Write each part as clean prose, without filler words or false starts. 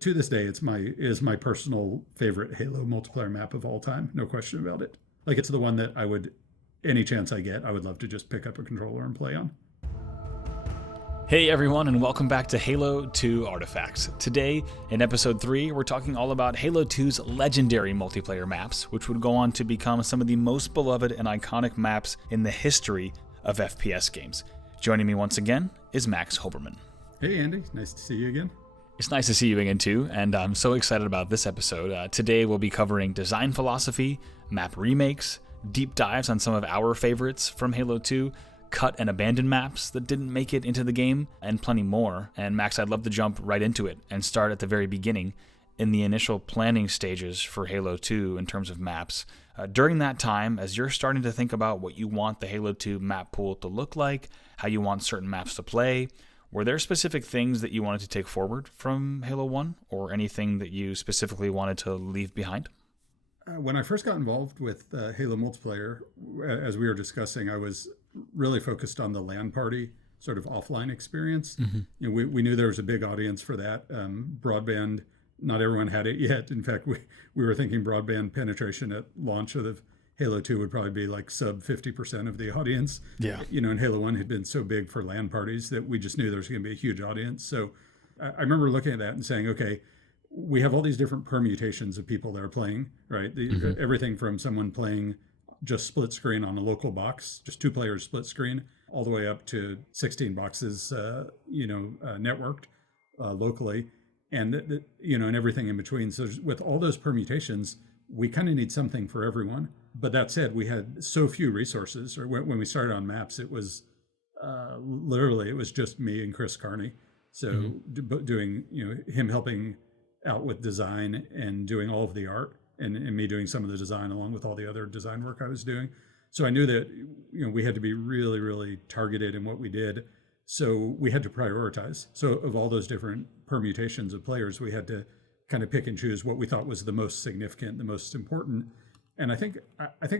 To this day, is my personal favorite Halo multiplayer map of all time. No question about it. Like, it's the one that any chance I get, I would love to just pick up a controller and play on. Hey everyone, and welcome back to Halo 2 Artifacts. Today, in episode 3, we're talking all about Halo 2's legendary multiplayer maps, which would go on to become some of the most beloved and iconic maps in the history of FPS games. Joining me once again is Max Hoberman. Hey Andy, nice to see you again. It's nice to see you again too, and I'm so excited about this episode. Today we'll be covering design philosophy, map remakes, deep dives on some of our favorites from Halo 2, cut and abandoned maps that didn't make it into the game, and plenty more. And Max, I'd love to jump right into it and start at the very beginning in the initial planning stages for Halo 2 in terms of maps. During that time, as you're starting to think about what you want the Halo 2 map pool to look like, how you want certain maps to play, were there specific things that you wanted to take forward from Halo 1, or anything that you specifically wanted to leave behind? When I first got involved with Halo multiplayer, as we were discussing, I was really focused on the LAN party sort of offline experience. Mm-hmm. You know, we knew there was a big audience for that. Broadband, not everyone had it yet. In fact, we were thinking broadband penetration at launch of Halo 2 would probably be like sub 50% of the audience. Yeah. You know, and Halo 1 had been so big for LAN parties that we just knew there was going to be a huge audience. So I remember looking at that and saying, okay, we have all these different permutations of people that are playing, right? Everything from someone playing just split screen on a local box, just two players split screen, all the way up to 16 boxes, networked locally, and and everything in between. So with all those permutations, we kind of need something for everyone. But that said, we had so few resources. Or when we started on maps, it was literally it was just me and Chris Carney. So doing him helping out with design and doing all of the art, and me doing some of the design along with all the other design work I was doing. So I knew that we had to be really, really targeted in what we did. So we had to prioritize. So of all those different permutations of players, we had to kind of pick and choose what we thought was the most significant, the most important. And I think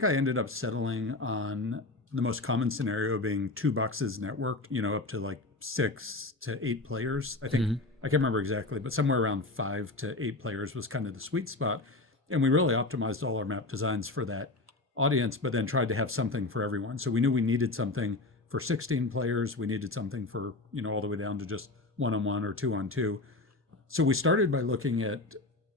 I ended up settling on the most common scenario being two boxes networked, up to like 6 to 8 players. I think I can't remember exactly, but somewhere around 5 to 8 players was kind of the sweet spot. And we really optimized all our map designs for that audience, but then tried to have something for everyone. So we knew we needed something for 16 players. We needed something for, all the way down to just 1-on-1 or 2-on-2. So we started by looking at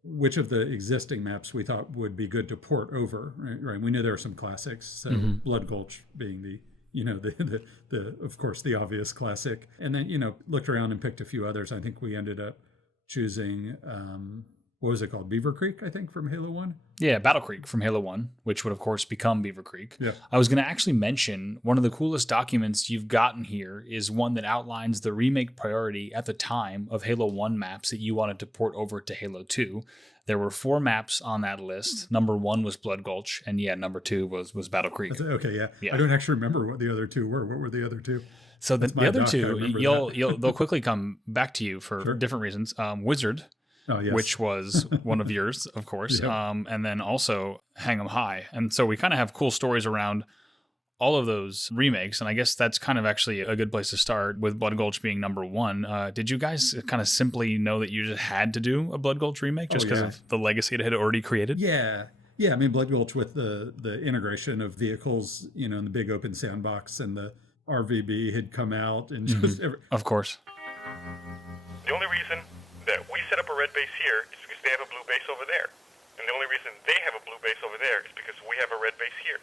which of the existing maps we thought would be good to port over, right? We knew there were some classics, so Blood Gulch being the of course the obvious classic. And then, looked around and picked a few others. I think we ended up choosing, what was it called? Beaver Creek, I think, from Halo 1. Yeah, Battle Creek from Halo 1, which would, of course, become Beaver Creek. Yeah. I was going to actually mention one of the coolest documents you've gotten here is one that outlines the remake priority at the time of Halo 1 maps that you wanted to port over to Halo 2. There were 4 maps on that list. Number 1 was Blood Gulch, and number 2 was Battle Creek. Okay, yeah. I don't actually remember what the other two were. What were the other two? So the other two, they'll quickly come back to you for different reasons. Wizard. Oh, yes. Which was one of yours, of course, Yep. And then also Hang 'em High. And so we kind of have cool stories around all of those remakes, and I guess that's kind of actually a good place to start with Blood Gulch being number 1. Did you guys kind of simply know that you just had to do a Blood Gulch remake just because of the legacy it had already created? Yeah. I mean, Blood Gulch with the integration of vehicles, in the big open sandbox, and the RVB had come out, and just of course. The only reason that we set up a red base here is because they have a blue base over there. And the only reason they have a blue base over there is because we have a red base here.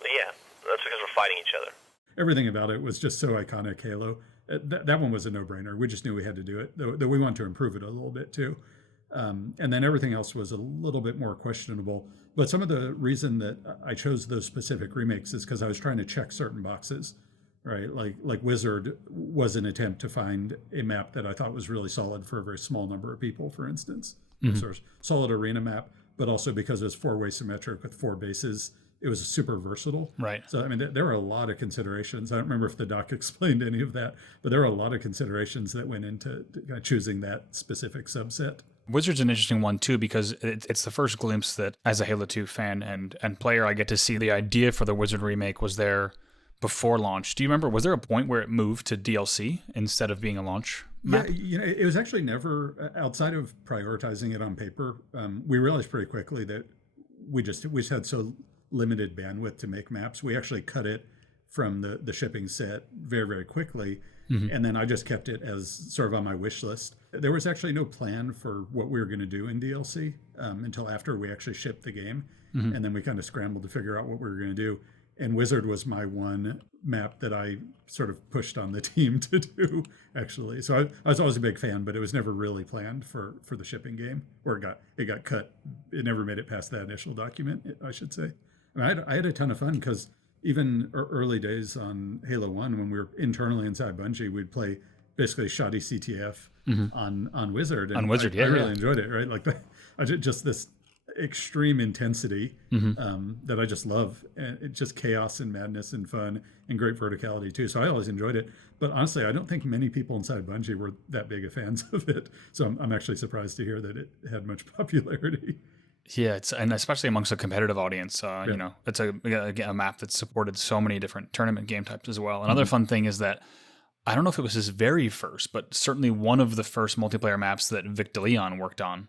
Yeah, that's because we're fighting each other. Everything about it was just so iconic, Halo. That one was a no-brainer. We just knew we had to do it, though we want to improve it a little bit too. And then everything else was a little bit more questionable. But some of the reason that I chose those specific remakes is because I was trying to check certain boxes. Right, like Wizard was an attempt to find a map that I thought was really solid for a very small number of people, for instance. Sort of solid arena map, but also because it was 4-way symmetric with 4 bases, it was super versatile. Right. So, I mean, there were a lot of considerations. I don't remember if the doc explained any of that, but there were a lot of considerations that went into choosing that specific subset. Wizard's an interesting one, too, because it's the first glimpse that, as a Halo 2 fan and player, I get to see the idea for the Wizard remake was there before launch. Do you remember, was there a point where it moved to DLC instead of being a launch map? It was actually never outside of prioritizing it on paper. We realized pretty quickly that we just had so limited bandwidth to make maps. We actually cut it from the shipping set very, very quickly. And then I just kept it as sort of on my wish list. There was actually no plan for what we were going to do in DLC until after we actually shipped the game. And then we kind of scrambled to figure out what we were going to do. And Wizard was my one map that I sort of pushed on the team to do, actually. So I was always a big fan, but it was never really planned for the shipping game, or it got cut. It never made it past that initial document, I should say. I had a ton of fun because even early days on Halo 1, when we were internally inside Bungie, we'd play basically shoddy CTF on Wizard. And on Wizard, I really enjoyed it, right? Like just this extreme intensity that I just love. And it's just chaos and madness and fun and great verticality too. So I always enjoyed it. But honestly, I don't think many people inside Bungie were that big of fans of it. So I'm actually surprised to hear that it had much popularity. Yeah, and especially amongst a competitive audience, it's a map that's supported so many different tournament game types as well. Another fun thing is that I don't know if it was his very first, but certainly one of the first multiplayer maps that Vic DeLeon worked on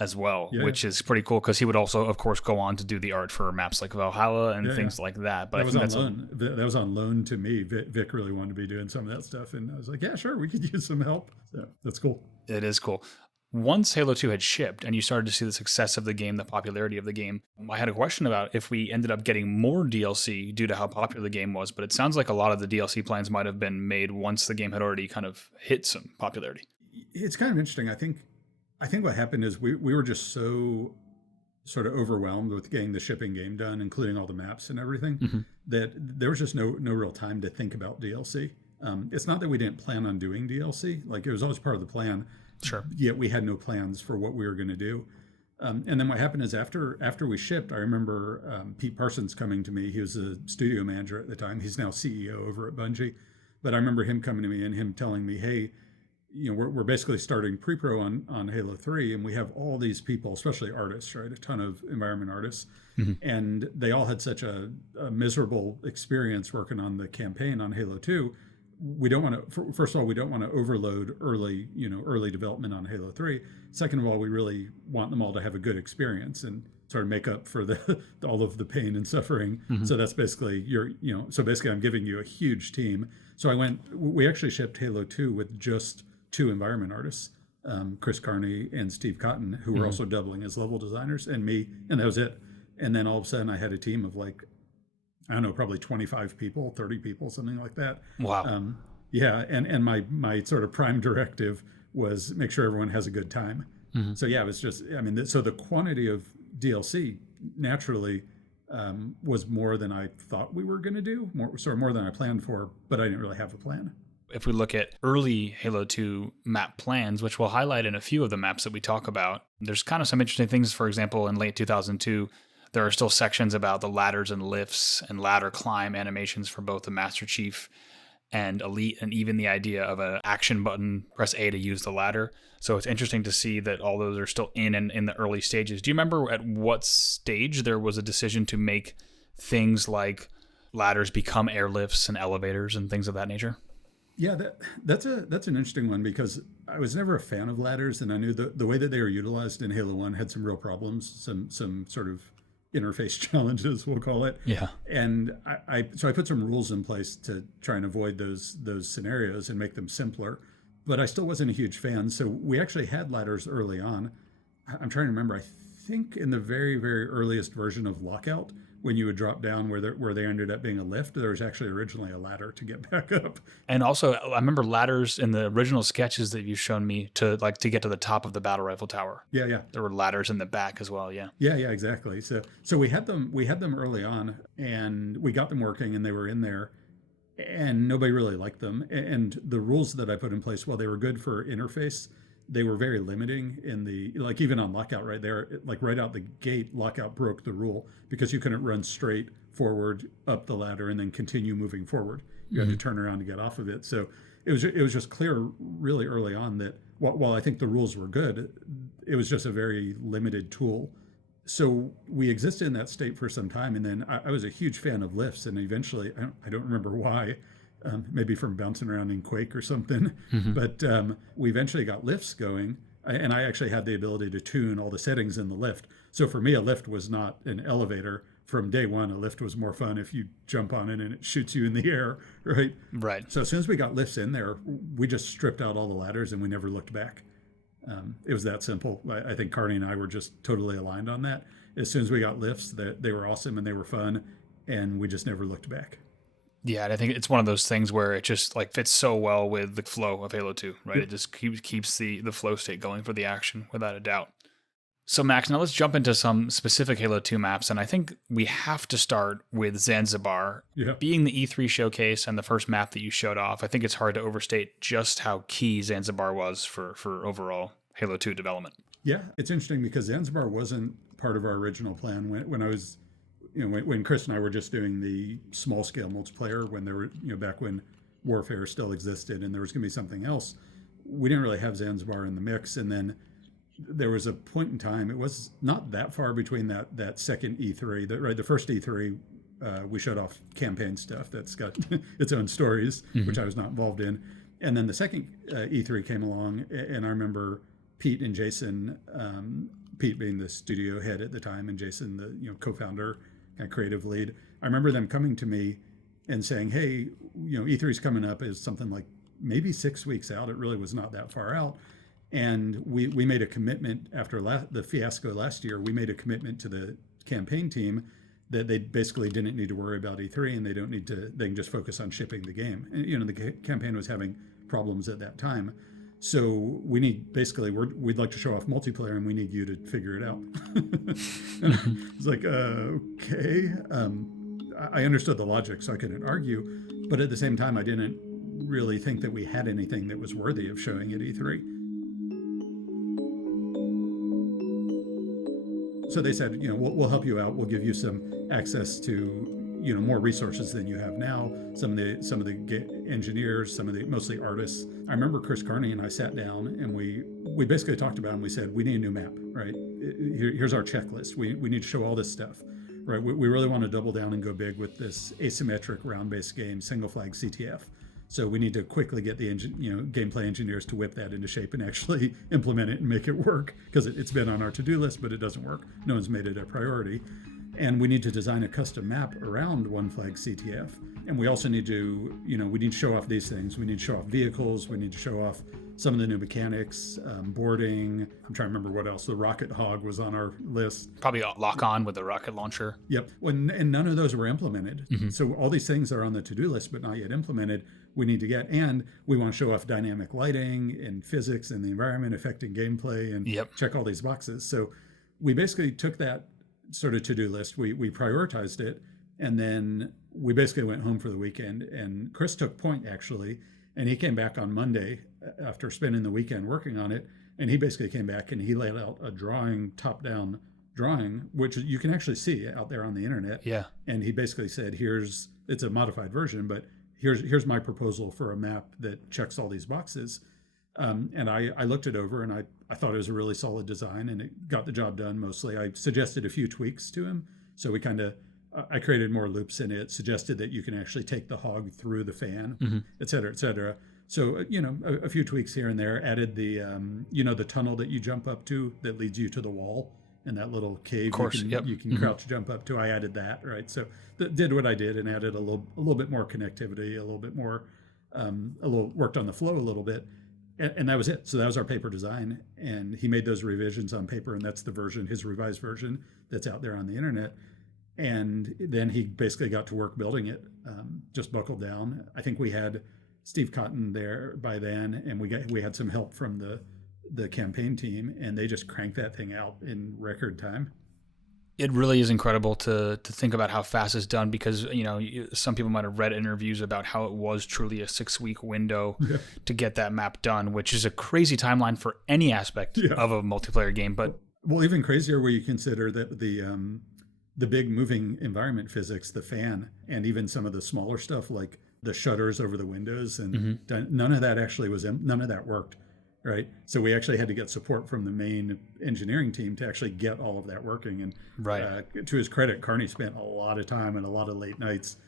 as well, which is pretty cool because he would also, of course, go on to do the art for maps like Valhalla and things like that. But that was on loan. That was on loan to me. Vic really wanted to be doing some of that stuff, and I was like, yeah, sure, we could use some help. So that's cool. It is cool. Once Halo 2 had shipped and you started to see the success of the game, the popularity of the game, I had a question about if we ended up getting more DLC due to how popular the game was, but it sounds like a lot of the DLC plans might have been made once the game had already kind of hit some popularity. It's kind of interesting. I think what happened is we were just so sort of overwhelmed with getting the shipping game done, including all the maps and everything, that there was just no real time to think about DLC. It's not that we didn't plan on doing DLC. Like, it was always part of the plan. Sure. Yet we had no plans for what we were going to do. And then what happened is after we shipped, I remember Pete Parsons coming to me. He was a studio manager at the time. He's now CEO over at Bungie. But I remember him coming to me and him telling me, hey, we're basically starting pre-pro on Halo 3, and we have all these people, especially artists, right? A ton of environment artists. And they all had such a miserable experience working on the campaign on Halo 2. We don't want to, first of all, we don't want to overload early development on Halo 3. Second of all, we really want them all to have a good experience and sort of make up for all of the pain and suffering. So that's basically so basically I'm giving you a huge team. So we actually shipped Halo 2 with just 2 environment artists, Chris Carney and Steve Cotton, who were also doubling as level designers, and me, and that was it. And then all of a sudden I had a team of like, I don't know, probably 25 people, 30 people, something like that. Wow. And my sort of prime directive was make sure everyone has a good time. So it was just, so the quantity of DLC naturally was more than I thought we were going to do, more than I planned for, but I didn't really have a plan. If we look at early Halo 2 map plans, which we'll highlight in a few of the maps that we talk about, there's kind of some interesting things. For example, in late 2002, there are still sections about the ladders and lifts and ladder climb animations for both the Master Chief and Elite, and even the idea of an action button, press A to use the ladder. So it's interesting to see that all those are still in the early stages. Do you remember at what stage there was a decision to make things like ladders become airlifts and elevators and things of that nature? Yeah, that's an interesting one, because I was never a fan of ladders, and I knew the way that they were utilized in Halo 1 had some real problems, some sort of interface challenges, we'll call it. Yeah. And I put some rules in place to try and avoid those scenarios and make them simpler. But I still wasn't a huge fan. So we actually had ladders early on. I'm trying to remember. I think in the very, very earliest version of Lockout, when you would drop down where they ended up being a lift, there was actually originally a ladder to get back up. And also, I remember ladders in the original sketches that you've shown me to get to the top of the battle rifle tower. Yeah. There were ladders in the back as well. Yeah, exactly. So we had them early on, and we got them working, and they were in there, and nobody really liked them. And the rules that I put in place, while they were good for interface, they were very limiting in even on Lockout right there, right out the gate, Lockout broke the rule because you couldn't run straight forward up the ladder and then continue moving forward. You had to turn around to get off of it. So it was just clear really early on that while I think the rules were good, it was just a very limited tool. So we existed in that state for some time. And then I was a huge fan of lifts, and eventually, I don't remember why, maybe from bouncing around in Quake or something. But we eventually got lifts going, and I actually had the ability to tune all the settings in the lift. So for me, a lift was not an elevator. From day one, a lift was more fun if you jump on it and it shoots you in the air, right? Right. So as soon as we got lifts in there, we just stripped out all the ladders and we never looked back. It was that simple. I think Carney and I were just totally aligned on that. As soon as we got lifts, they were awesome and they were fun, and we just never looked back. Yeah, and I think it's one of those things where it just like fits so well with the flow of Halo 2, right? It just keeps the flow state going for the action without a doubt. So Max, now let's jump into some specific Halo 2 maps, and I think we have to start with Zanzibar. Yeah. Being the E3 showcase and the first map that you showed off, I think it's hard to overstate just how key Zanzibar was for overall Halo 2 development. Yeah, it's interesting because Zanzibar wasn't part of our original plan when I was, when Chris and I were just doing the small scale multiplayer, when there were, back when Warfare still existed and there was going to be something else. We didn't really have Zanzibar in the mix, and then there was a point in time, it was not that far between that second E3, the first E3, we showed off campaign stuff that's got its own stories, which I was not involved in. And then the second E3 came along, and I remember Pete and Jason, Pete being the studio head at the time, and Jason, the co-founder, kind of creative lead. I remember them coming to me and saying, hey, E3's coming up, is something like maybe 6 weeks out. It really was not that far out. And we made a commitment after the fiasco last year. We made a commitment to the campaign team that they basically didn't need to worry about E3, and they can just focus on shipping the game. And the campaign was having problems at that time. So we'd like to show off multiplayer, and we need you to figure it out. It's like, okay. I understood the logic, so I couldn't argue. But at the same time, I didn't really think that we had anything that was worthy of showing at E3. So they said, we'll help you out. We'll give you some access to, more resources than you have now. Some of the engineers, mostly artists. I remember Chris Carney and I sat down and we basically talked about it, and we said, we need a new map, right? Here's our checklist. We need to show all this stuff, right? We really want to double down and go big with this asymmetric round-based game, single flag CTF. So we need to quickly get the gameplay engineers to whip that into shape and actually implement it and make it work, because it's been on our to-do list, but it doesn't work. No one's made it a priority. And we need to design a custom map around one flag CTF. And we also need to, we need to show off these things. We need to show off vehicles. We need to show off some of the new mechanics, boarding. I'm trying to remember what else. The rocket hog was on our list. Probably lock on with the rocket launcher. Yep. And none of those were implemented. So all these things are on the to-do list, but not yet implemented. We need to get, and we want to show off dynamic lighting and physics and the environment affecting gameplay and check all these boxes. So we basically took that sort of to-do list. We prioritized it, and then we basically went home for the weekend. And Chris took point, actually, and he came back on Monday after spending the weekend working on it. And he basically came back and he laid out a top-down drawing, which you can actually see out there on the internet. Yeah. And he basically said, it's a modified version, but here's my proposal for a map that checks all these boxes. And I looked it over, and I thought it was a really solid design, and it got the job done mostly. I suggested a few tweaks to him. So I created more loops in it, suggested that you can actually take the hog through the fan, et cetera, et cetera. So, a few tweaks here and there, added the, the tunnel that you jump up to that leads you to the wall, and that little cave you can crouch jump up to. I added that, right? So did what I did and added a little bit more connectivity, a little bit more, worked on the flow a little bit. And that was it. So that was our paper design. And he made those revisions on paper, and that's the version, his revised version that's out there on the internet. And then he basically got to work building it, just buckled down. I think we had Steve Cotton there by then, and we had some help from the campaign team, and they just cranked that thing out in record time. It really is incredible to think about how fast it's done, because, some people might have read interviews about how it was truly a 6-week window to get that map done, which is a crazy timeline for any aspect of a multiplayer game. But even crazier where you consider that the big moving environment physics, the fan, and even some of the smaller stuff like the shutters over the windows, and none of that worked. Right. So we actually had to get support from the main engineering team to actually get all of that working. And to his credit, Carney spent a lot of time and a lot of late nights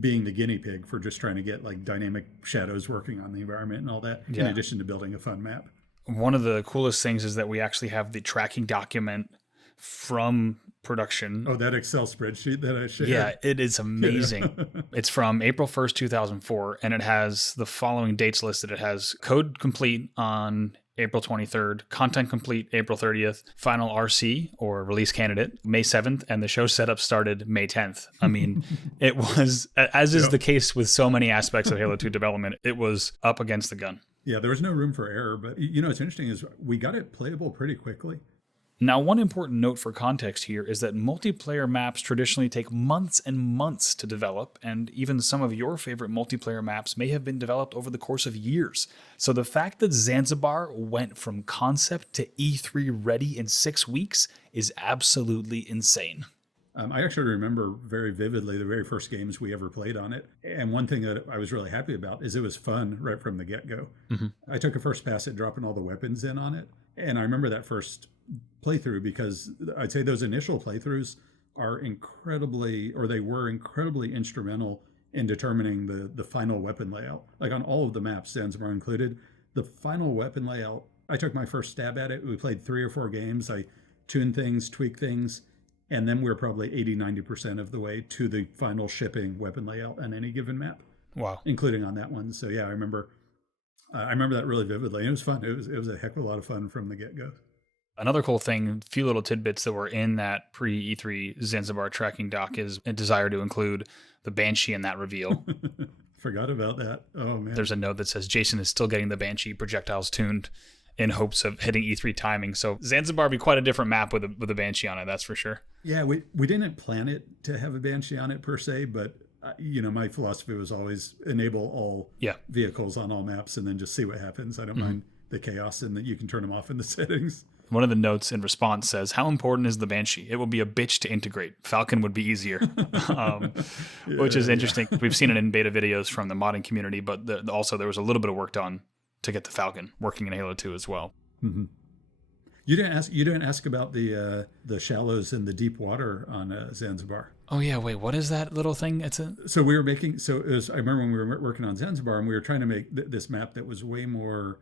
being the guinea pig for just trying to get like dynamic shadows working on the environment and all that, in addition to building a fun map. One of the coolest things is that we actually have the tracking document from production. Oh, that Excel spreadsheet that I shared. Yeah, it is amazing. It's from April 1st, 2004, and it has the following dates listed. It has code complete on April 23rd, content complete April 30th, final RC or release candidate May 7th, and the show setup started May 10th. I mean, it was, as is the case with so many aspects of Halo 2 development, it was up against the gun. Yeah, there was no room for error, but what's interesting is we got it playable pretty quickly. Now, one important note for context here is that multiplayer maps traditionally take months and months to develop, and even some of your favorite multiplayer maps may have been developed over the course of years. So the fact that Zanzibar went from concept to E3 ready in 6 weeks is absolutely insane. I actually remember very vividly the very first games we ever played on it. And one thing that I was really happy about is it was fun right from the get-go. I took a first pass at dropping all the weapons in on it. And I remember that first playthrough because I'd say those initial playthroughs are they were incredibly instrumental in determining the final weapon layout. Like on all of the maps, Zanzibar included, the final weapon layout, I took my first stab at it. We played 3 or 4 games. I tuned things, tweaked things, and then we're probably 80-90% of the way to the final shipping weapon layout on any given map. Wow. Including on that one. So yeah, I remember that really vividly. It was fun. It was a heck of a lot of fun from the get-go. Another cool thing, a few little tidbits that were in that pre-E3 Zanzibar tracking doc is a desire to include the Banshee in that reveal. Forgot about that. Oh, man. There's a note that says Jason is still getting the Banshee projectiles tuned in hopes of hitting E3 timing. So Zanzibar would be quite a different map with a Banshee on it, that's for sure. Yeah, we didn't plan it to have a Banshee on it per se, but my philosophy was always enable all vehicles on all maps and then just see what happens. I don't mind the chaos and that you can turn them off in the settings. One of the notes in response says, how important is the Banshee? It will be a bitch to integrate. Falcon would be easier, which is interesting. We've seen it in beta videos from the modding community, but also there was a little bit of work done to get the Falcon working in Halo 2 as well. Mm-hmm. You didn't ask about the shallows in the deep water on Zanzibar. Oh yeah, wait, what is that little thing? So we were making. So it was. I remember when we were working on Zanzibar, and we were trying to make this map that was way more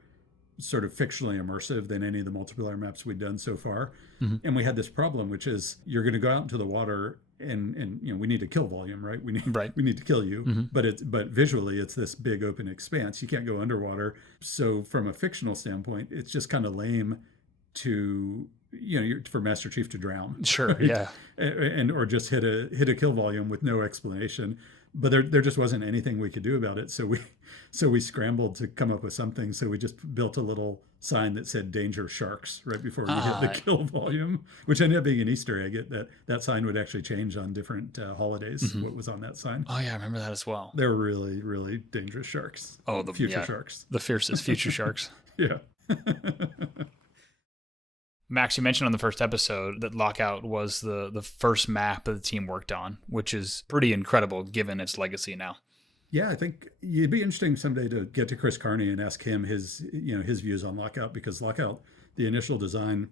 sort of fictionally immersive than any of the multiplayer maps we'd done so far. Mm-hmm. And we had this problem, which is you're going to go out into the water and we need a kill volume, right? We need to kill you, mm-hmm. but visually it's this big open expanse. You can't go underwater. So from a fictional standpoint, it's just kind of lame to for Master Chief to drown. Sure, right? Yeah, or just hit a kill volume with no explanation. But there just wasn't anything we could do about it. So we scrambled to come up with something. So we just built a little sign that said "Danger Sharks" right before we hit the kill volume, which ended up being an Easter egg. That sign would actually change on different holidays. Mm-hmm. What was on that sign? Oh yeah, I remember that as well. They were really, really dangerous sharks. Oh, the future sharks, the fiercest future sharks. Yeah. Max, you mentioned on the first episode that Lockout was the first map that the team worked on, which is pretty incredible given its legacy now. Yeah, I think it'd be interesting someday to get to Chris Carney and ask him his views on Lockout, because Lockout, the initial design,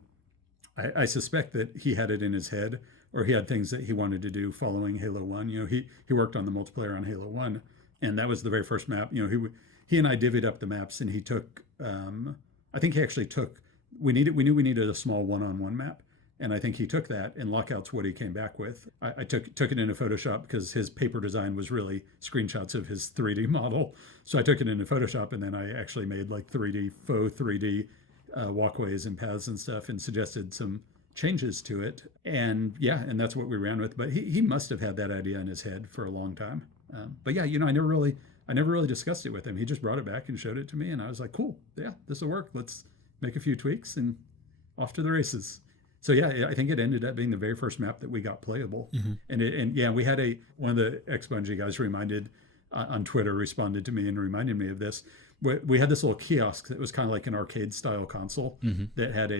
I suspect that he had it in his head, or he had things that he wanted to do following Halo 1. He worked on the multiplayer on Halo 1, and that was the very first map. He and I divvied up the maps, and he took, I think he actually took, we knew we needed a small one-on-one map, and I think he took that, and Lockout's what he came back with. I took it into Photoshop because his paper design was really screenshots of his 3D model. So I took it into Photoshop, and then I actually made like faux 3D walkways and paths and stuff, and suggested some changes to it. And that's what we ran with. But he must have had that idea in his head for a long time. But yeah, I never really discussed it with him. He just brought it back and showed it to me, and I was like, cool, yeah, this will work. Let's make a few tweaks and off to the races. So yeah, I think it ended up being the very first map that we got playable. Mm-hmm. We had one of the ex-Bungie guys on Twitter responded to me and reminded me of this. We had this little kiosk that was kind of like an arcade style console, mm-hmm. that had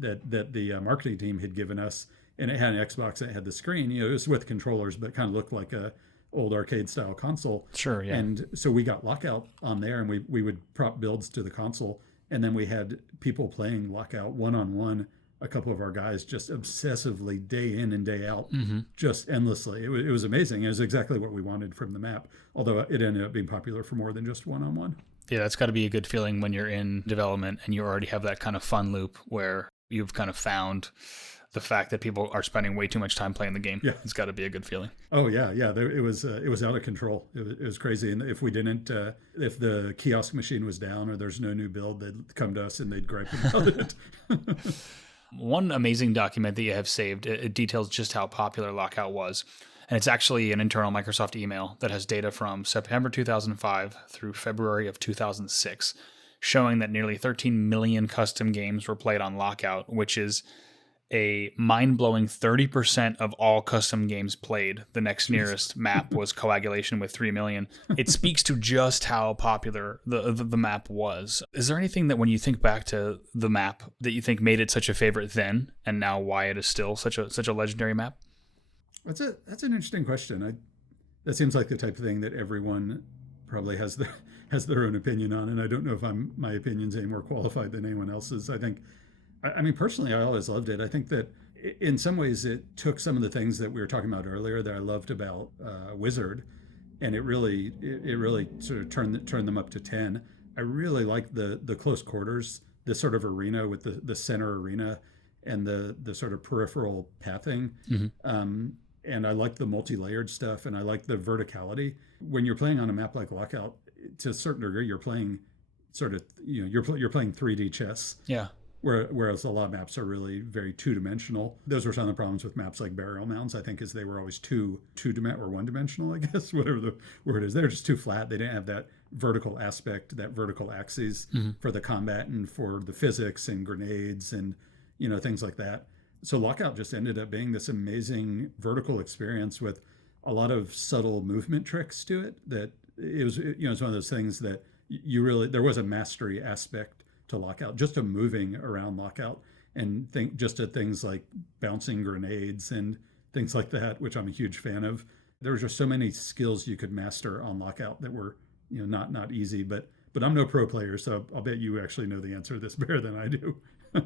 that the marketing team had given us, and it had an Xbox that had the screen. It was with controllers, but kind of looked like a old arcade style console. Sure, yeah. And so we got Lockout on there, and we would prop builds to the console. And then we had people playing Lockout one-on-one a couple of our guys just obsessively day in and day out, just endlessly. It was amazing. It was exactly what we wanted from the map, although it ended up being popular for more than just one-on-one. Yeah, that's got to be a good feeling when you're in development and you already have that kind of fun loop where you've kind of found the fact that people are spending way too much time playing the game. Yeah. It's got to be a good feeling. Oh yeah. It was out of control. It was crazy. And if we didn't, if the kiosk machine was down or there's no new build, they'd come to us and they'd gripe about it. One amazing document that you have saved, it details just how popular Lockout was. And it's actually an internal Microsoft email that has data from September 2005 through February of 2006, showing that nearly 13 million custom games were played on Lockout, which is a mind-blowing 30% of all custom games played. The next nearest map was Coagulation with 3 million. It speaks to just how popular the map was. Is there anything that when you think back to the map that you think made it such a favorite then, and now why it is still such a legendary map? That's an interesting question. That seems like the type of thing that everyone probably has their own opinion on, and I don't know if my opinion's any more qualified than anyone else's. I mean, personally, I always loved it. I think that in some ways it took some of the things that we were talking about earlier that I loved about Wizard, and it really sort of turned them up to 10. I really liked the close quarters, the sort of arena with the center arena and the sort of peripheral pathing. And I like the multi-layered stuff, and I like the verticality. When you're playing on a map like Lockout, to a certain degree, you're playing sort of, you're playing 3D chess. Yeah. Whereas a lot of maps are really very two-dimensional. Those were some of the problems with maps like Burial Mounds, I think, is they were always or one-dimensional, I guess, whatever the word is. They were just too flat. They didn't have that vertical aspect, that vertical axis for the combat and for the physics and grenades and, things like that. So Lockout just ended up being this amazing vertical experience with a lot of subtle movement tricks to it. That it was, it's one of those things that there was a mastery aspect to Lockout, just to moving around Lockout, and just at things like bouncing grenades and things like that, which I'm a huge fan of. There were just so many skills you could master on Lockout that were, not easy. But I'm no pro player, so I'll bet you actually know the answer to this better than I do.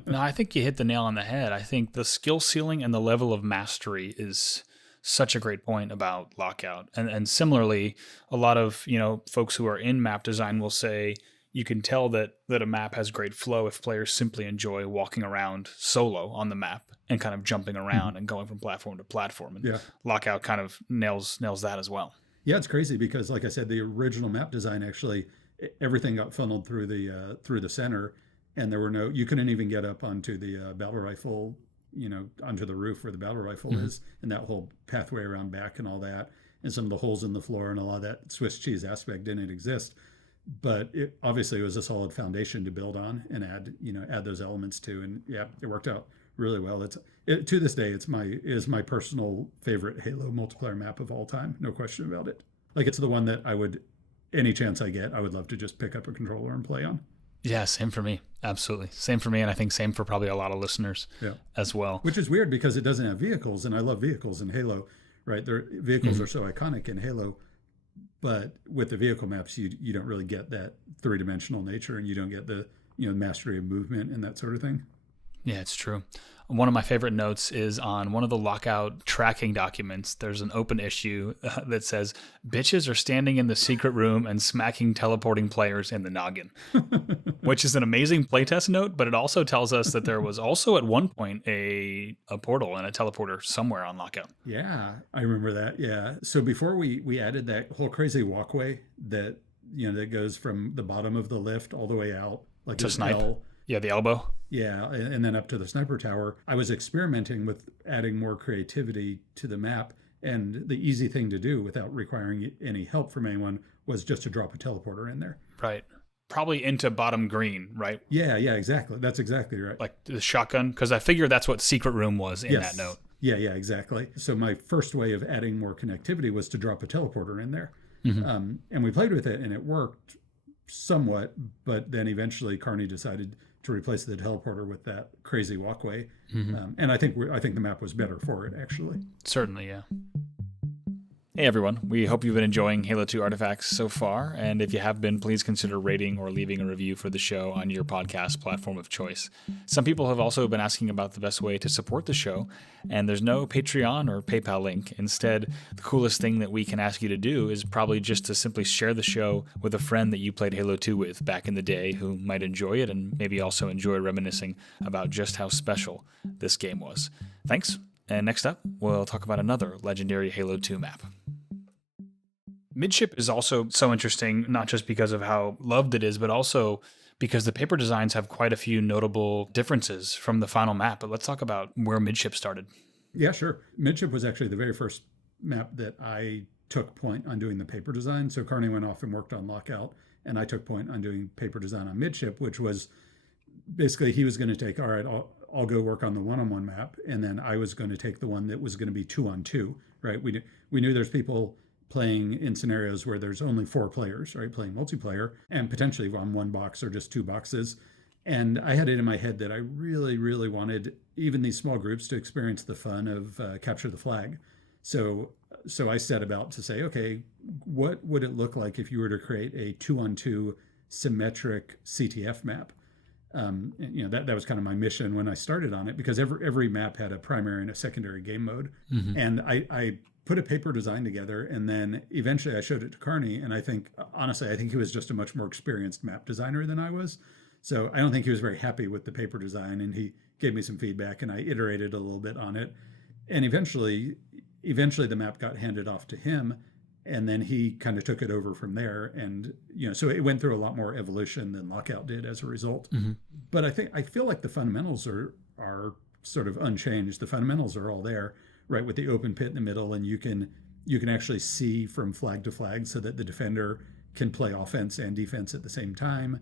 No, I think you hit the nail on the head. I think the skill ceiling and the level of mastery is such a great point about Lockout. And similarly, a lot of, folks who are in map design will say you can tell that a map has great flow if players simply enjoy walking around solo on the map and kind of jumping around and going from platform to platform. And Lockout kind of nails that as well. Yeah, it's crazy because, like I said, the original map design, actually, everything got funneled through the center. And you couldn't even get up onto the battle rifle, onto the roof where the battle rifle is, and that whole pathway around back and all that, and some of the holes in the floor and a lot of that Swiss cheese aspect didn't exist. But it obviously was a solid foundation to build on and add those elements to, and yeah, it worked out really well. To this day, it is my personal favorite Halo multiplayer map of all time, no question about it. Like, it's the one that any chance I get, I would love to just pick up a controller and play on. Yeah, same for me. Absolutely. Same for me, and I think same for probably a lot of listeners as well. Which is weird because it doesn't have vehicles, and I love vehicles in Halo, right? Their vehicles are so iconic in Halo, but with the vehicle maps, you don't really get that three-dimensional nature, and you don't get the mastery of movement and that sort of thing. Yeah, it's true. One of my favorite notes is on one of the Lockout tracking documents. There's an open issue that says, "Bitches are standing in the secret room and smacking teleporting players in the noggin," which is an amazing playtest note, but it also tells us that there was also at one point a portal and a teleporter somewhere on Lockout. Yeah, I remember that. Yeah. So before we added that whole crazy walkway that goes from the bottom of the lift all the way out, like to snipe. Yeah, the elbow. Yeah, and then up to the sniper tower. I was experimenting with adding more creativity to the map, and the easy thing to do without requiring any help from anyone was just to drop a teleporter in there. Right. Probably into bottom green, right? Yeah, exactly. That's exactly right. Like the shotgun, because I figure that's what secret room was in that note. Yeah, exactly. So my first way of adding more connectivity was to drop a teleporter in there. And we played with it, and it worked somewhat, but then eventually Carney decided to replace the teleporter with that crazy walkway. And I think the map was better for it, actually. Certainly, yeah. Hey everyone, we hope you've been enjoying Halo 2 Artifacts so far, and if you have been, please consider rating or leaving a review for the show on your podcast platform of choice. Some people have also been asking about the best way to support the show, and there's no Patreon or PayPal link. Instead, the coolest thing that we can ask you to do is probably just to simply share the show with a friend that you played Halo 2 with back in the day who might enjoy it and maybe also enjoy reminiscing about just how special this game was. Thanks, and next up, we'll talk about another legendary Halo 2 map. Midship is also so interesting, not just because of how loved it is, but also because the paper designs have quite a few notable differences from the final map. But let's talk about where Midship started. Yeah, sure. Midship was actually the very first map that I took point on doing the paper design. So Carney went off and worked on Lockout, and I took point on doing paper design on Midship, which was basically he was going to take, all right, I'll go work on the one-on-one map, and then I was going to take the one that was going to be 2-on-2, right? We knew there's people playing in scenarios where there's only 4 players, right? Playing multiplayer and potentially on one box or just 2 boxes. And I had it in my head that I really, really wanted even these small groups to experience the fun of capture the flag. So I set about to say, okay, what would it look like if you were to create a 2-on-2 symmetric CTF map? That was kind of my mission when I started on it, because every map had a primary and a secondary game mode. Mm-hmm. And I put a paper design together, and then eventually I showed it to Carney, and I think he was just a much more experienced map designer than I was. So I don't think he was very happy with the paper design, and he gave me some feedback, and I iterated a little bit on it. And eventually the map got handed off to him, and then he kind of took it over from there. And, so it went through a lot more evolution than Lockout did as a result. Mm-hmm. But I feel like the fundamentals are sort of unchanged. The fundamentals are all there, right, with the open pit in the middle, and you can actually see from flag to flag so that the defender can play offense and defense at the same time.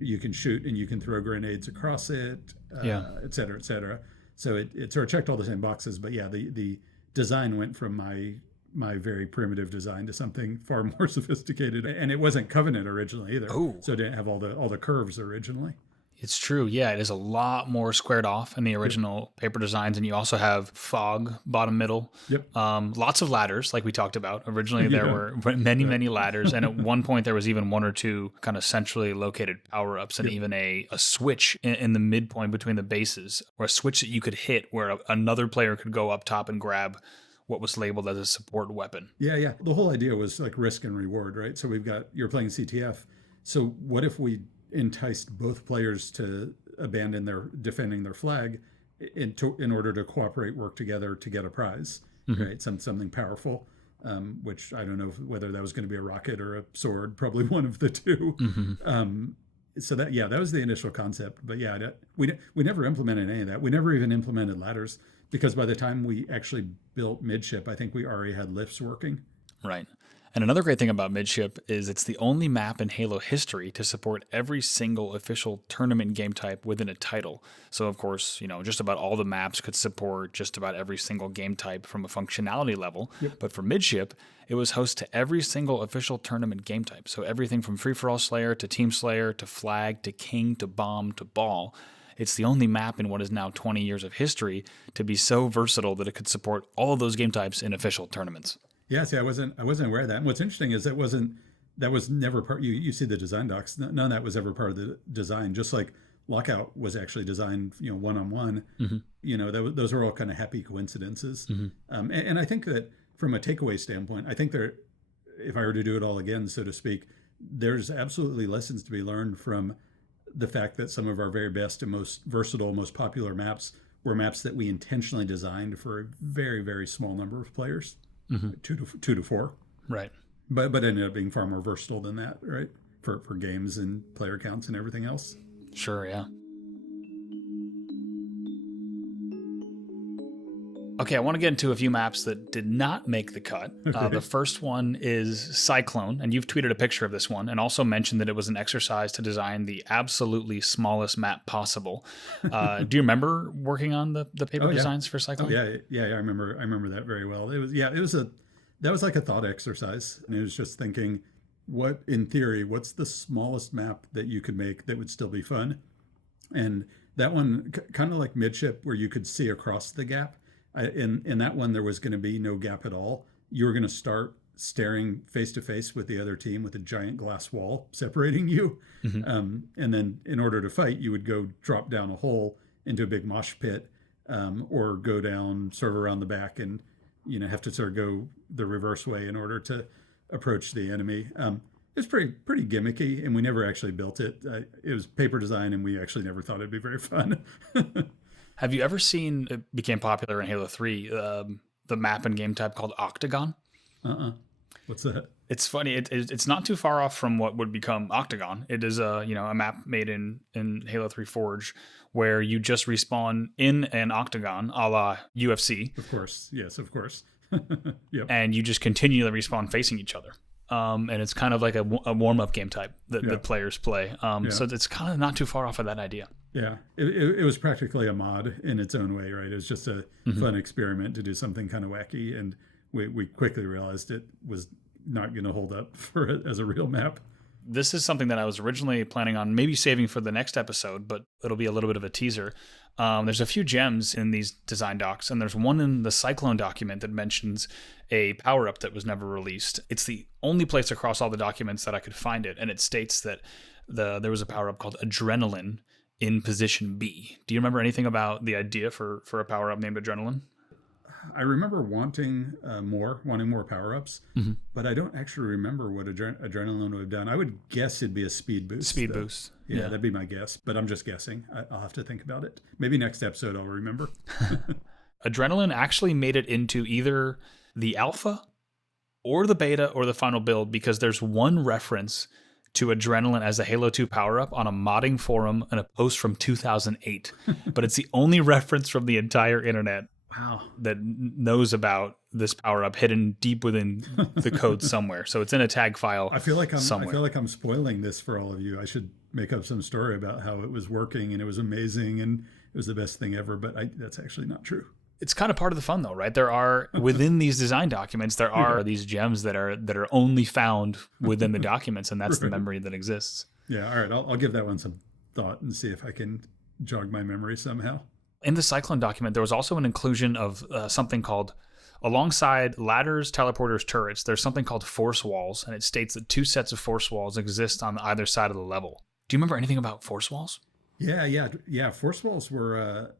You can shoot and you can throw grenades across it, et cetera, et cetera. So it sort of checked all the same boxes. But yeah, the design went from my very primitive design to something far more sophisticated. And it wasn't Covenant originally either. Oh. So it didn't have all the curves originally. It's true. Yeah, it is a lot more squared off in the original paper designs. And you also have fog, bottom, middle. Yep. Lots of ladders, like we talked about. Originally, there were many ladders. And at one point, there was even 1 or 2 kind of centrally located power-ups, and even a switch in the midpoint between the bases, or a switch that you could hit where another player could go up top and grab what was labeled as a support weapon. Yeah. The whole idea was like risk and reward, right? So you're playing CTF. So what if we enticed both players to abandon defending their flag in order to cooperate, work together to get a prize, mm-hmm. right? Something powerful, which I don't know whether that was going to be a rocket or a sword, probably one of the two. Mm-hmm. So that was the initial concept. But yeah, we never implemented any of that. We never even implemented ladders, because by the time we actually built Midship, I think we already had lifts working. Right. And another great thing about Midship is it's the only map in Halo history to support every single official tournament game type within a title. So of course, just about all the maps could support just about every single game type from a functionality level. Yep. But for Midship, it was host to every single official tournament game type. So everything from Free-for-All Slayer to Team Slayer to Flag to King to Bomb to Ball. It's the only map in what is now 20 years of history to be so versatile that it could support all of those game types in official tournaments. Yeah, see, I wasn't aware of that. And what's interesting is that was never part. You see the design docs. None of that was ever part of the design. Just like Lockout was actually designed, one-on-one. Mm-hmm. Those are all kind of happy coincidences. Mm-hmm. And I think that from a takeaway standpoint, I think if I were to do it all again, so to speak, there's absolutely lessons to be learned from the fact that some of our very best and most versatile, most popular maps were maps that we intentionally designed for a very, very small number of players. Mm-hmm. 2 to 4, right? But ended up being far more versatile than that, right? For games and player counts and everything else. Sure, yeah. Okay, I want to get into a few maps that did not make the cut. Okay. The first one is Cyclone, and you've tweeted a picture of this one and also mentioned that it was an exercise to design the absolutely smallest map possible. Do you remember working on the paper designs for Cyclone? Oh, yeah, I remember that very well. That was like a thought exercise, and it was just thinking, what's the smallest map that you could make that would still be fun? And that one, kind of like Midship, where you could see across the gap. In that one, there was going to be no gap at all. you were going to start staring face to face with the other team with a giant glass wall separating you. And then in order to fight, you would go drop down a hole into a big mosh pit, or go down sort of around the back and, have to sort of go the reverse way in order to approach the enemy. It's pretty gimmicky, and we never actually built it. It was paper design, and we actually never thought it'd be very fun. Have you ever seen, it became popular in Halo 3, the map and game type called Octagon? What's that? It's funny. It's not too far off from what would become Octagon. It is a map made in Halo 3 Forge where you just respawn in an octagon, a la UFC. Of course, yes, of course. Yep. And you just continually respawn facing each other. And it's kind of like a warm-up game type that the players play. So it's kind of not too far off of that idea. Yeah, it was practically a mod in its own way, right? It was just a fun experiment to do something kind of wacky, and we quickly realized it was not going to hold up as a real map. This is something that I was originally planning on maybe saving for the next episode, but it'll be a little bit of a teaser. There's a few gems in these design docs, and there's one in the Cyclone document that mentions a power-up that was never released. It's the only place across all the documents that I could find it, and it states that there was a power-up called Adrenaline in position B. Do you remember anything about the idea for a power-up named Adrenaline? I remember wanting more power-ups, but I don't actually remember what Adrenaline would have done. I would guess it'd be a speed boost. Speed boost. Yeah, that'd be my guess, but I'm just guessing. I'll have to think about it. Maybe next episode I'll remember. Adrenaline actually made it into either the alpha or the beta or the final build, because there's one reference to Adrenaline as a Halo 2 power-up on a modding forum and a post from 2008. But it's the only reference from the entire internet that knows about this power-up hidden deep within the code somewhere. So it's in a tag file. I feel like I'm spoiling this for all of you. I should make up some story about how it was working and it was amazing and it was the best thing ever, but that's actually not true. It's kind of part of the fun though, right? There are, within these design documents, there are these gems that are only found within the documents, and that's the memory that exists. Yeah, all right. I'll give that one some thought and see if I can jog my memory somehow. In the Cyclone document, there was also an inclusion of something called, alongside ladders, teleporters, turrets, there's something called force walls, and it states that 2 sets of force walls exist on either side of the level. Do you remember anything about force walls? Yeah. Force walls were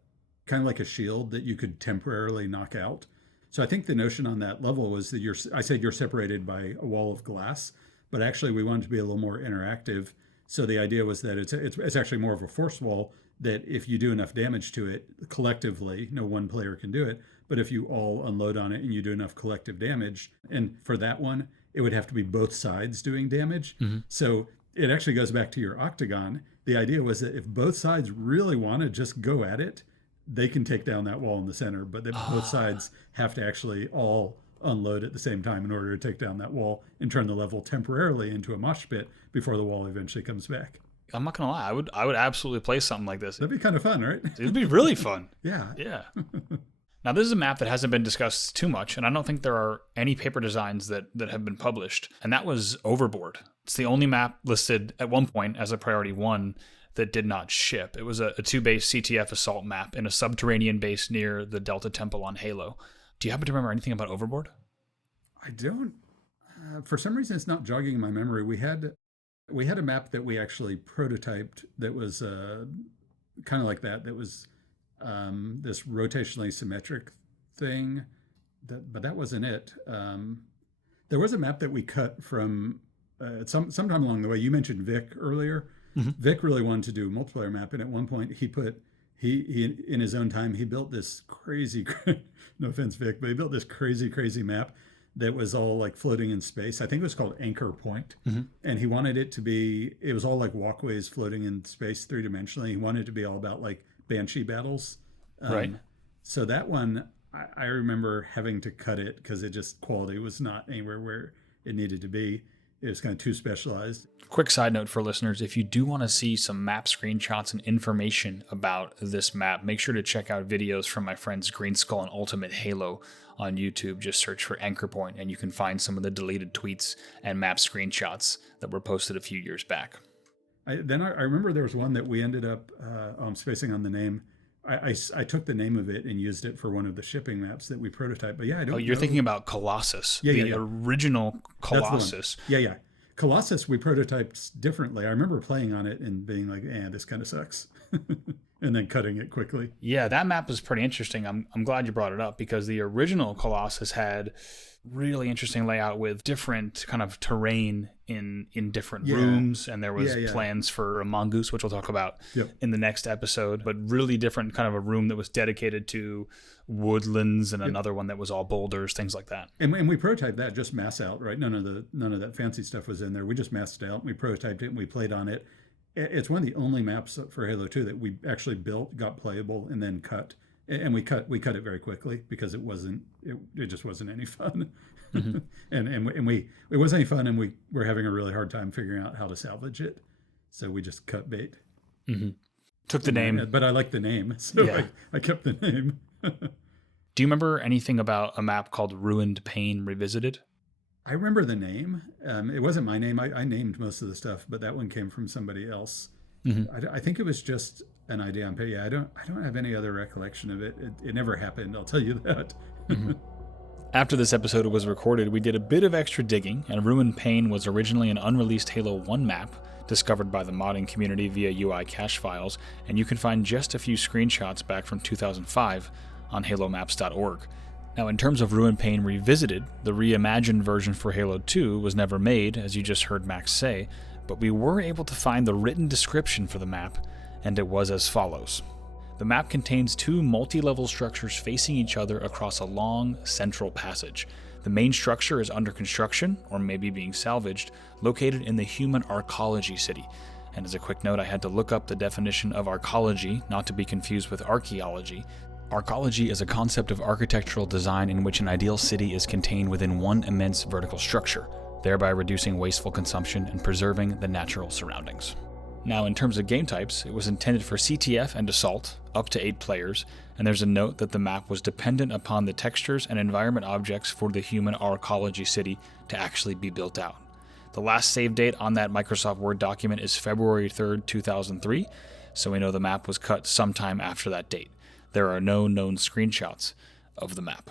kind of like a shield that you could temporarily knock out. So I think the notion on that level was that you're separated by a wall of glass, but actually we wanted to be a little more interactive. So the idea was that it's actually more of a force wall, that if you do enough damage to it collectively, no one player can do it, but if you all unload on it and you do enough collective damage, and for that one, it would have to be both sides doing damage. So it actually goes back to your octagon. The idea was that if both sides really want to just go at it, they can take down that wall in the center, but that both sides have to actually all unload at the same time in order to take down that wall and turn the level temporarily into a mosh pit before the wall eventually comes back. I'm not gonna lie, I would absolutely play something like this. That'd be kind of fun, right? It'd be really fun. Yeah. Now, this is a map that hasn't been discussed too much, and I don't think there are any paper designs that have been published, and that was Overboard. It's the only map listed at one point as a priority 1 that did not ship. It was a 2-base CTF assault map in a subterranean base near the Delta Temple on Halo. Do you happen to remember anything about Overboard? I don't. For some reason, it's not jogging in my memory. We had a map that we actually prototyped that was kind of like that. That was this rotationally symmetric thing, but that wasn't it. There was a map that we cut from sometime along the way. You mentioned Vic earlier. Vic really wanted to do a multiplayer map, and at one point he in his own time he built this crazy, no offense Vic, but he built this crazy map that was all like floating in space. I think it was called Anchor Point. And he wanted it to be, it was all like walkways floating in space 3-dimensionally. He wanted it to be all about like Banshee battles. Right. So that one, I remember having to cut it because quality was not anywhere where it needed to be. It was kind of too specialized. Quick side note for listeners, if you do want to see some map screenshots and information about this map, make sure to check out videos from my friends Green Skull and Ultimate Halo on YouTube. Just search for Anchor Point and you can find some of the deleted tweets and map screenshots that were posted a few years back. I remember there was one that we ended up, I'm spacing on the name, I took the name of it and used it for one of the shipping maps that we prototyped. But yeah, I don't. Oh, you're know. thinking about Colossus, Yeah, the yeah. original That's the one. Colossus. Yeah. Colossus we prototyped differently. I remember playing on it and being like, this kind of sucks. And then cutting it quickly. Yeah, that map was pretty interesting. I'm glad you brought it up because the original Colossus had really interesting layout with different kind of terrain in different rooms, and there was plans for a mongoose, which we'll talk about in the next episode, but really different kind of a room that was dedicated to woodlands and another one that was all boulders, things like that. And we prototyped that just mass out, right? None of that fancy stuff was in there. We just massed it out. We prototyped it and we played on it. It's one of the only maps for Halo 2 that we actually built, got playable, and then cut. And we cut it very quickly because it just wasn't any fun. Mm-hmm. and it wasn't any fun, and we were having a really hard time figuring out how to salvage it. So we just cut bait. Mm-hmm. Took the name. But I like the name, so I kept the name. Do you remember anything about a map called Ruined Pain Revisited? I remember the name. It wasn't my name. I named most of the stuff, but that one came from somebody else. Mm-hmm. I think it was just an idea on pay. I don't have any other recollection of it. It never happened. I'll tell you that. Mm-hmm. After this episode was recorded, we did a bit of extra digging, and Ruined Pain was originally an unreleased Halo 1 map discovered by the modding community via UI cache files, and you can find just a few screenshots back from 2005 on halomaps.org. Now, in terms of Ruined Pain Revisited, the reimagined version for Halo 2 was never made, as you just heard Max say, but we were able to find the written description for the map, and it was as follows. The map contains two multi-level structures facing each other across a long, central passage. The main structure is under construction, or maybe being salvaged, located in the human arcology city. And as a quick note, I had to look up the definition of arcology, not to be confused with archaeology. Arcology is a concept of architectural design in which an ideal city is contained within one immense vertical structure, thereby reducing wasteful consumption and preserving the natural surroundings. Now, in terms of game types, it was intended for CTF and Assault, up to 8 players, and there's a note that the map was dependent upon the textures and environment objects for the human arcology city to actually be built out. The last save date on that Microsoft Word document is February 3rd, 2003, so we know the map was cut sometime after that date. There are no known screenshots of the map.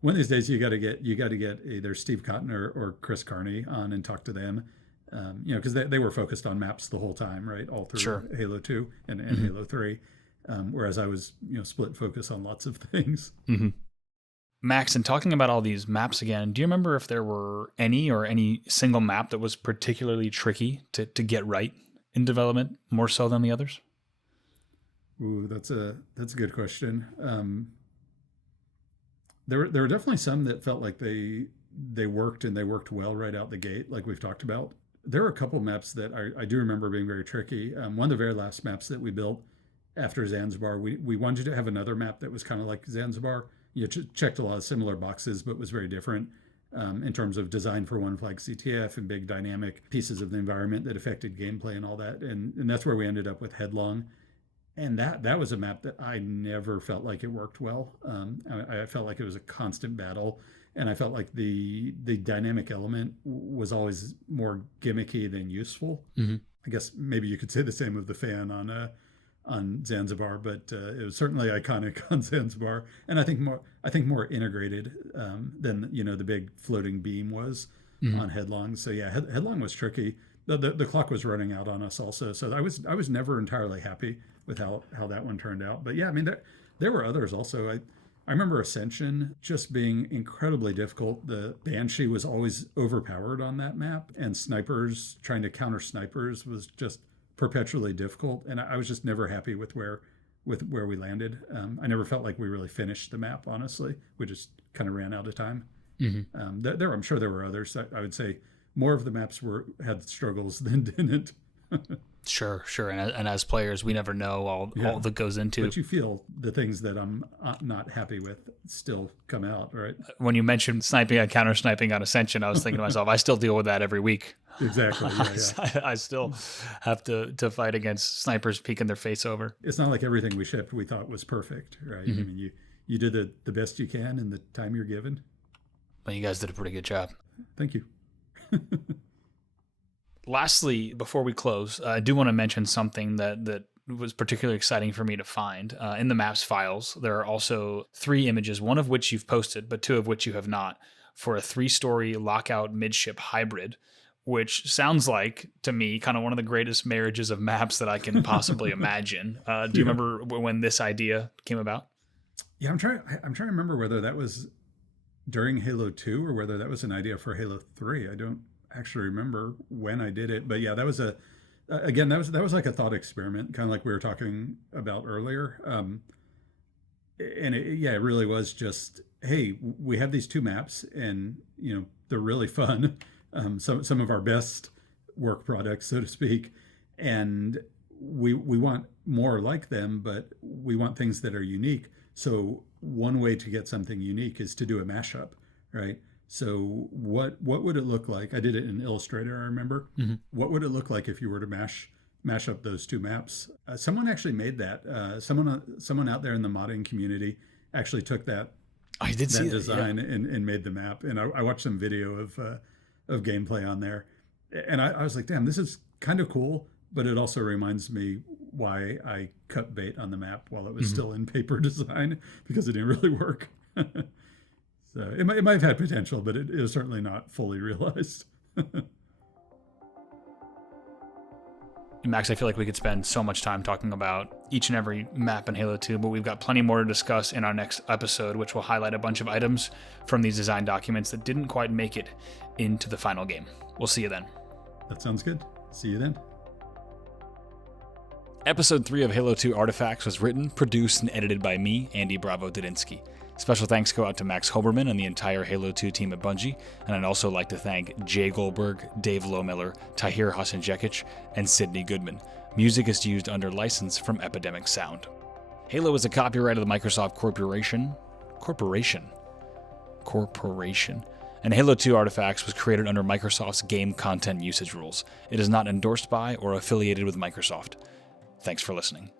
One of these days, you got to get either Steve Cotton or Chris Carney on and talk to them, because they were focused on maps the whole time, right, all through Halo 2 and mm-hmm. Halo 3, whereas I was split focus on lots of things. Mm-hmm. Max, in talking about all these maps again, do you remember if there were any single map that was particularly tricky to get right in development, more so than the others? Ooh, that's a good question. There were definitely some that felt like they worked well right out the gate, like we've talked about. There were a couple maps that I do remember being very tricky. One of the very last maps that we built after Zanzibar, we wanted to have another map that was kind of like Zanzibar. You checked a lot of similar boxes, but was very different in terms of design for one flag CTF and big dynamic pieces of the environment that affected gameplay and all that. And that's where we ended up with Headlong. And that was a map that I never felt like it worked well. I felt like it was a constant battle, and I felt like the dynamic element was always more gimmicky than useful. Mm-hmm. I guess maybe you could say the same of the fan on Zanzibar, but it was certainly iconic on Zanzibar, and I think more integrated than the big floating beam was mm-hmm. on Headlong. So yeah, Headlong was tricky. The clock was running out on us also, so I was never entirely happy with how that one turned out. But yeah, I mean, there were others also. I remember Ascension just being incredibly difficult. The Banshee was always overpowered on that map, and snipers, trying to counter snipers, was just perpetually difficult. And I was just never happy with where we landed. I never felt like we really finished the map, honestly. We just kind of ran out of time. Mm-hmm. I'm sure there were others. I would say more of the maps had struggles than didn't. Sure. And as players, we never know all that goes into. But you feel the things that I'm not happy with still come out, right? When you mentioned sniping and counter sniping on Ascension, I was thinking to myself, I still deal with that every week. Exactly. Yeah. I still have to fight against snipers peeking their face over. It's not like everything we shipped we thought was perfect, right? Mm-hmm. I mean, you did the best you can in the time you're given. Well, you guys did a pretty good job. Thank you. Lastly, before we close, I do want to mention something that was particularly exciting for me to find. In the maps files, there are also 3 images, one of which you've posted, but 2 of which you have not, for a 3-story Lockout midship hybrid, which sounds like, to me, kind of one of the greatest marriages of maps that I can possibly imagine. Do you remember when this idea came about? Yeah, I'm trying to remember whether that was during Halo 2 or whether that was an idea for Halo 3. I don't actually remember when I did it, but yeah, that was that was like a thought experiment, kind of like we were talking about earlier. And it really was just, hey, we have these 2 maps, and they're really fun. Some of our best work products, so to speak, and we want more like them, but we want things that are unique. So one way to get something unique is to do a mashup, right? So what would it look like? I did it in Illustrator, I remember. Mm-hmm. What would it look like if you were to mash up those 2 maps? Someone actually made that. Someone out there in the modding community actually took that. I did see design and made the map. And I watched some video of gameplay on there, and I was like, damn, this is kind of cool. But it also reminds me why I cut bait on the map while it was still in paper design, because it didn't really work. So it might have had potential, but it was certainly not fully realized. Max, I feel like we could spend so much time talking about each and every map in Halo 2, but we've got plenty more to discuss in our next episode, which will highlight a bunch of items from these design documents that didn't quite make it into the final game. We'll see you then. That sounds good. See you then. Episode 3 of Halo 2 Artifacts was written, produced, and edited by me, Andy Bravo Dudinsky. Special thanks go out to Max Hoberman and the entire Halo 2 team at Bungie, and I'd also like to thank Jay Goldberg, Dave Lohmiller, Tahir Hasanjekic, and Sydney Goodman. Music is used under license from Epidemic Sound. Halo is a copyright of the Microsoft Corporation. And Halo 2 Artifacts was created under Microsoft's game content usage rules. It is not endorsed by or affiliated with Microsoft. Thanks for listening.